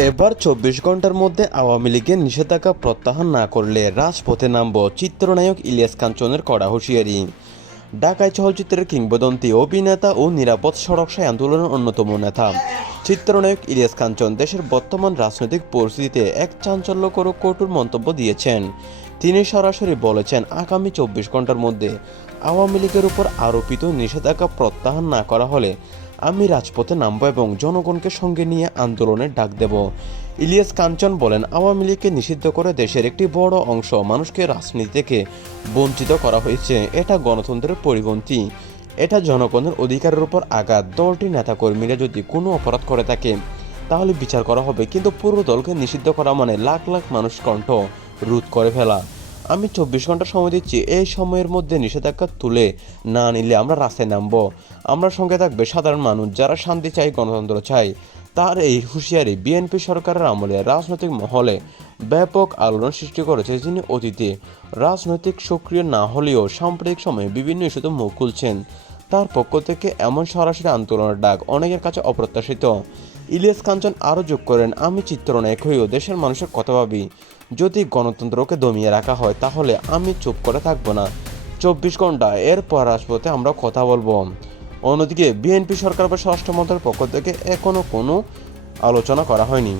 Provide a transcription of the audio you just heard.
এবার ২৪ ঘন্টার মধ্যে আওয়ামী লীগের নিষেধাজ্ঞা প্রত্যাহার না করলে রাজপথে নামব, চিত্রনায়ক ইলিয়াস কাঞ্চনের কড়া হুঁশিয়ারি। ঢাকায় চলচ্চিত্রের কিংবদন্তি অভিনেতা ও নিরাপদ সড়কসাই আন্দোলনের অন্যতম নেতা চিত্রনায়ক ইলিয়াস কাঞ্চন দেশের বর্তমান রাজনৈতিক পরিস্থিতিতে এক চাঞ্চল্যকর কঠোর মন্তব্য দিয়েছেন। তিনি সরাসরি বলেছেন, আগামী ২৪ ঘন্টার মধ্যে আওয়ামী লীগের উপর আরোপিত নিষেধাজ্ঞা প্রত্যাহার না করা হলে আমি রাজপথে নামব এবং জনগণকে সঙ্গে নিয়ে আন্দোলনের ডাক দেব। ইলিয়াস কাঞ্চন বলেন, আওয়ামী লীগকে নিষিদ্ধ করে দেশের একটি বড় অংশ মানুষকে রাজনীতি থেকে বঞ্চিত করা হয়েছে। এটা গণতন্ত্রের পরিপন্থী, এটা জনগণের অধিকারের উপর আঘাত। দলটির নেতাকর্মীরা যদি কোনো অপরাধ করে থাকে তাহলে বিচার করা হবে, কিন্তু পুরো দলকে নিষিদ্ধ করা মানে লাখ লাখ মানুষ কণ্ঠ রোধ করে ফেলা। আমি ২৪ ঘন্টা সময় দিচ্ছি, এই সময়ের মধ্যে নিষেধাজ্ঞা তুলে না নিলে আমরা রাস্তায় নামবো। আমরা সঙ্গে থাকবে সাধারণ মানুষ যারা শান্তি চাই, গণতন্ত্র চাই। তার এই হুঁশিয়ারি বিএনপি সরকারের আমলে রাজনৈতিক মহলে ব্যাপক আলোড়ন সৃষ্টি করেছে। যিনি অতীতে রাজনৈতিক সক্রিয় না হলেও সাম্প্রতিক সময়ে বিভিন্ন ইস্যুতে মুখ খুলছেন, তার পক্ষ থেকে এমন সরাসরি আন্দোলনের ডাক অনেকের কাছে অপ্রত্যাশিত। ইলিয়াস কাঞ্চন আরও যোগ করেন, আমি চিত্রনায়ক হয়েও দেশের মানুষের কথা ভাবি। যদি গণতন্ত্রকে দমিয়ে রাখা হয় তাহলে আমি চুপ করে থাকবো না। ২৪ ঘন্টা এরপর রাজপথে আমরা কথা বলবো। অন্যদিকে বিএনপি সরকার বা স্বরাষ্ট্র মন্ত্রণালয়ের পক্ষ থেকে এখনো কোনো আলোচনা করা হয়নি।